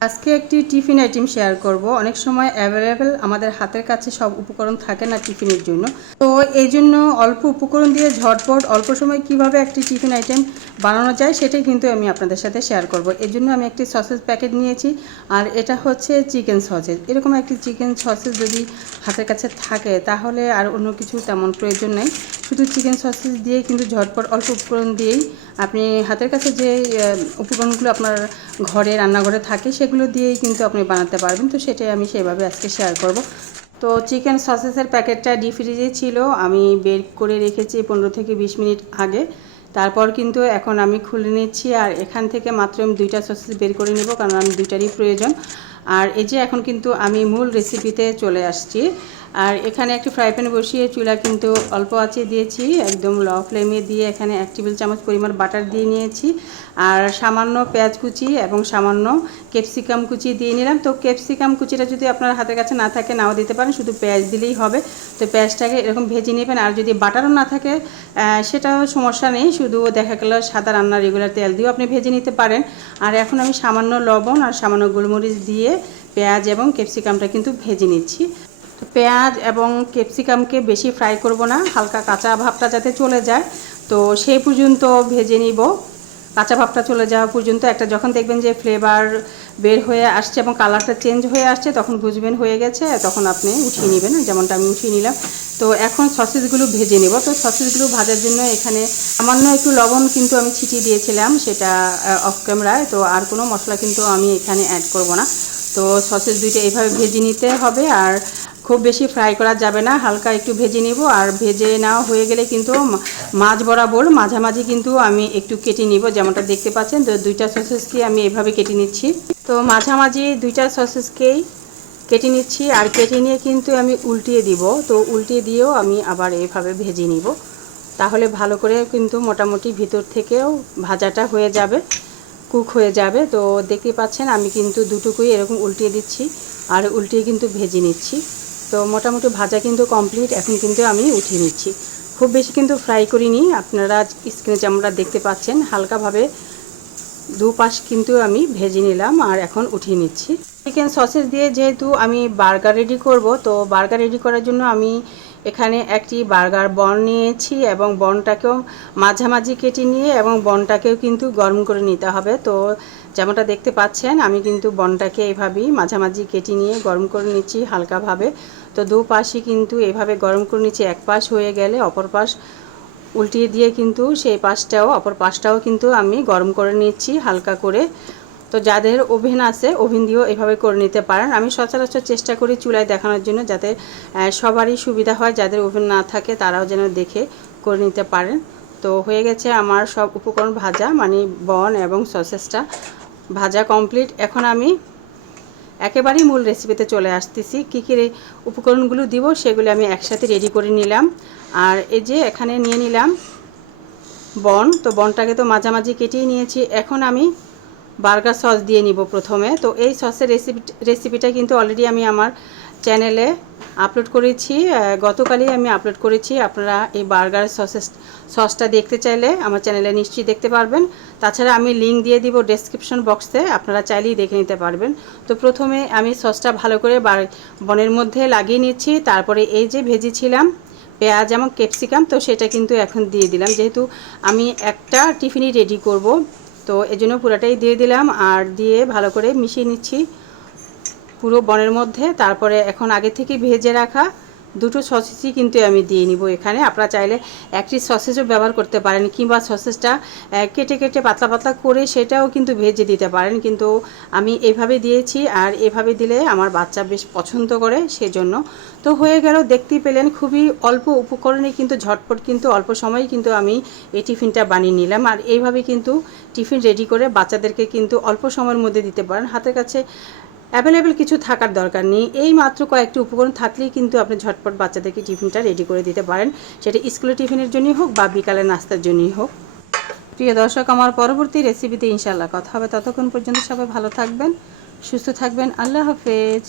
আজকে একটি tiffin item share করব। অনেক সময় অ্যাভেলেবেল আমাদের হাতের কাছে সব উপকরণ থাকে না টিফিনের জন্য। তো এই জন্য অল্প উপকরণ দিয়ে ঝটপট অল্প সময় কীভাবে একটি টিফিন আইটেম বানানো যায় সেটাই কিন্তু আমি আপনাদের সাথে শেয়ার করব। এর জন্য আমি একটি সসেজ প্যাকেট নিয়েছি, আর এটা হচ্ছে চিকেন সসেজ এরকম একটি চিকেন সসেজ যদি হাতের কাছে থাকে, তাহলে আর অন্য কিছু তেমন প্রয়োজন নেই। শুধু চিকেন সসেস দিয়েই কিন্তু ঝটপট অল্প উপকরণ দিয়েই আপনি হাতের কাছে যে উপকরণগুলো আপনার ঘরে, রান্নাঘরে থাকে সেগুলো দিয়েই কিন্তু আপনি বানাতে পারবেন। তো সেটাই আমি সেভাবে আজকে শেয়ার করব। তো চিকেন সসেসের প্যাকেটটা ডি ফ্রিজে ছিল। আমি বের করে রেখেছি পনেরো থেকে বিশ মিনিট আগে। তারপর কিন্তু এখন আমি খুলে নিচ্ছি আর এখান থেকে মাত্র আমি দুইটা সসেস বের করে নেব, কারণ আমি দুইটারই প্রয়োজন। আর এই যে এখন কিন্তু আমি মূল রেসিপিতে চলে আসছি। আর এখানে একটি ফ্রাই প্যান বসিয়ে চুলা কিন্তু অল্প আঁচে দিয়েছি, একদম ল ফ্লেমে দিয়ে এখানে এক টেবিল চামচ পরিমাণ বাটার দিয়ে নিয়েছি। আর সামান্য পেঁয়াজ কুচি এবং সামান্য ক্যাপসিকাম কুচি দিয়ে নিলাম। তো ক্যাপসিকাম কুচিটা যদি আপনার হাতের কাছে না থাকে, নাও দিতে পারেন, শুধু পেঁয়াজ দিলেই হবে। তো পেঁয়াজটাকে এরকম ভেজে নেবেন, আর যদি বাটারও না থাকে সেটাও সমস্যা নেই, শুধু দেখা গেল সাদা রান্না রেগুলার তেল দিয়েও আপনি ভেজে নিতে পারেন। আর এখন আমি সামান্য লবণ আর সামান্য গোলমরিচ দিয়ে পেঁয়াজ এবং ক্যাপসিকামটা কিন্তু ভেজে নিচ্ছি। পেঁয়াজ এবং ক্যাপসিকামকে বেশি ফ্রাই করব না, হালকা কাঁচা ভাবটা যাতে চলে যায়। তো সেই পর্যন্ত ভেজে নিব। কাঁচা ভাবটা চলে যাওয়া পর্যন্ত একটা যখন দেখবেন যে ফ্লেভার বের হয়ে আসছে এবং কালারটা চেঞ্জ হয়ে আসছে, তখন বুঝবেন হয়ে গেছে, তখন আপনি উঠিয়ে নেবেন, যেমনটা আমি উঠিয়ে নিলাম। তো এখন সসেসগুলো ভেজে নেব। তো সসেসগুলো ভাজার জন্য এখানে সামান্য একটু লবণ কিন্তু আমি ছিটিয়ে দিয়েছিলাম, সেটা অফ ক্যামেরায় তো আর কোনো মশলা কিন্তু আমি এখানে অ্যাড করব না। তো সসেস দুইটা এইভাবে ভেজে নিতে হবে। আর খুব বেশি ফ্রাই করা যাবে না, হালকা একটু ভেজে নিব আর ভেজে নেওয়া হয়ে গেলে কিন্তু মাছ বরাবর মাঝামাঝি কিন্তু আমি একটু কেটে নিব, যেমনটা দেখতে পাচ্ছেন। তো দুইটা সসেসকে আমি এভাবে কেটে নিচ্ছি। তো মাঝামাঝি দুইটা সসেসকেই কেটে নিচ্ছি আর কেটে নিয়ে কিন্তু আমি উল্টিয়ে দিব। তো উল্টিয়ে দিয়েও আমি আবার এভাবে ভেজে নিব। তাহলে ভালো করে কিন্তু মোটামুটি ভিতর থেকেও ভাজাটা হয়ে যাবে কুক হয়ে যাবে। তো দেখতে পাচ্ছেন আমি কিন্তু দুটুকুই এরকম উল্টিয়ে দিচ্ছি আর উল্টিয়ে কিন্তু ভেজে নিচ্ছি। তো মোটামুটি ভাজা কিন্তু কমপ্লিট এখন কিন্তু আমি উঠিয়ে নিচ্ছি। খুব বেশি কিন্তু ফ্রাই করিনি, আপনারা স্ক্রিনে যেমনটা দেখতে পাচ্ছেন, হালকাভাবে দু পাশ কিন্তু আমি ভেজে নিলাম আর এখন উঠিয়ে নিচ্ছি। চিকেন সসেস দিয়ে যেহেতু আমি বার্গার রেডি করব, তো বার্গার রেডি করার জন্য আমি এখানে একটি বার্গার বন নিয়েছি এবং বনটাকেও মাঝামাঝি কেটে নিয়ে এবং বনটাকেও কিন্তু গরম করে নিতে হবে। তো যেমনটা দেখতে পাচ্ছেন, আমি কিন্তু বনটাকে এভাবেই মাঝামাঝি কেটে নিয়ে গরম করে নিচ্ছি হালকাভাবে। তো দু পাশই কিন্তু এভাবে গরম করে নিচ্ছি, এক পাশ হয়ে গেলে অপর পাশ উল্টিয়ে দিয়ে কিন্তু সেই পাশটাও, অপর পাশটাও কিন্তু আমি গরম করে নিচ্ছি হালকা করে। তো যাদের ওভেন আছে, ওভেন দিয়েও এভাবে করে নিতে পারেন। আমি সচরাচর চেষ্টা করি চুলায় দেখানোর জন্য যাতে সবারই সুবিধা হয়, যাদের ওভেন না থাকে তারাও যেন দেখে করে নিতে পারেন। তো হয়ে গেছে আমার সব উপকরণ ভাজা মানে বন এবং সসেসটা ভাজা কমপ্লিট এখন আমি একেবারেই মূল রেসিপিতে চলে আসতেছি। কী কী উপকরণগুলো দিব সেগুলি আমি একসাথে রেডি করে নিলাম। আর এই যে এখানে নিয়ে নিলাম বন। তো বনটাকে তো মাঝামাঝি কেটেই নিয়েছি। এখন আমি বার্গার সস দিয়ে নিব প্রথমে। তো এই সসের রেসিপি রেসিপিটা কিন্তু অলরেডি আমি আমার চ্যানেলে আপলোড করেছি। গতকালই আমি আপলোড করেছি। আপনারা এই বার্গার সসেস সসটা দেখতে চাইলে আমার চ্যানেলে নিশ্চয়ই দেখতে পারবেন। তাছাড়া আমি লিঙ্ক দিয়ে দিব ডেসক্রিপশন বক্সে আপনারা চাইলেই দেখে নিতে পারবেন। তো প্রথমে আমি সসটা ভালো করে বনের মধ্যে লাগিয়ে নিচ্ছি। তারপরে এই যে ভেজেছিলাম পেঁয়াজ এবং ক্যাপসিকাম তো সেটা কিন্তু এখন দিয়ে দিলাম। যেহেতু আমি একটা টিফিনই রেডি করব, তো এজন্য পুরাটাই দিয়ে দিলাম। আর দিয়ে ভালো করে মিশিয়ে নিচ্ছি। পুরো বনের মধ্যে, তারপরে এখন আগে থেকে ভেজে রাখা দুটো সসেসই কিন্তু আমি দিয়ে নিব এখানে। আপনারা চাইলে একটি সসেসও ব্যবহার করতে পারেন, কিংবা সসেসটা কেটে কেটে পাতলা পাতলা করে সেটাও কিন্তু ভেজে দিতে পারেন। কিন্তু আমি এভাবে দিয়েছি, আর এভাবে দিলে আমার বাচ্চা বেশ পছন্দ করে সেজন্য। তো হয়ে গেল, দেখতেই পেলেন খুবই অল্প উপকরণে কিন্তু ঝটপট কিন্তু অল্প সময়ে কিন্তু আমি এই টিফিনটা বানিয়ে নিলাম। আর এইভাবে কিন্তু টিফিন রেডি করে বাচ্চাদেরকে কিন্তু অল্প সময়ের মধ্যে দিতে পারেন। হাতের কাছে অ্যাভেলেবেল কিছু থাকার দরকার নেই। এই মাত্র কয়েকটি উপকরণ থাকলেই কিন্তু আপনি ঝটপট বাচ্চাদেরকে টিফিনটা রেডি করে দিতে পারেন। সেটা স্কুলে টিফিনের জন্যই হোক বা বিকালে নাস্তার জন্যই হোক। প্রিয় দর্শক, আমার পরবর্তী রেসিপিতে ইনশাল্লাহ কথা হবে। ততক্ষণ পর্যন্ত সবাই ভালো থাকবেন, সুস্থ থাকবেন। আল্লাহ হাফেজ।